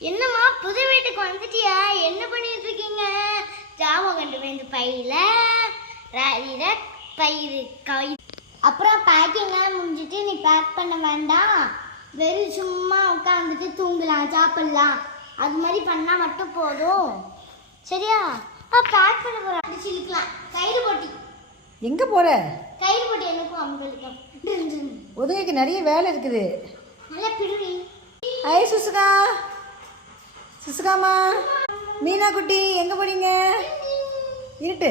என்னம்மா புது வீட்டுக்கு வந்துட்டியா? என்ன பண்ணிட்டு இருக்கீங்க? ஜாமான் கண்டு வந்து பையில பயிறு கை அப்புறம் பேக்கிங்லாம் முடிஞ்சிட்டு நீ பேக் பண்ண வேண்டாம். வெறும் சும்மா உட்காந்துட்டு தூங்கலாம், சாப்பிடலாம், அது மாதிரி பண்ணால் மட்டும் போதும். சரியா? பேக் பண்ண போகிறோம். அடிச்சு இழுக்கலாம். கயிறு போட்டி. எங்கே போகிற? கயிறு போட்டி எனக்கும் அம்பளுக்கும். உதவிக்கு நிறைய வேலை இருக்குது. நல்லா பிடுவி. ஐ சுசுகா, சுசுகாமா, மீனா குட்டி எங்கே போறீங்க? இருட்டு.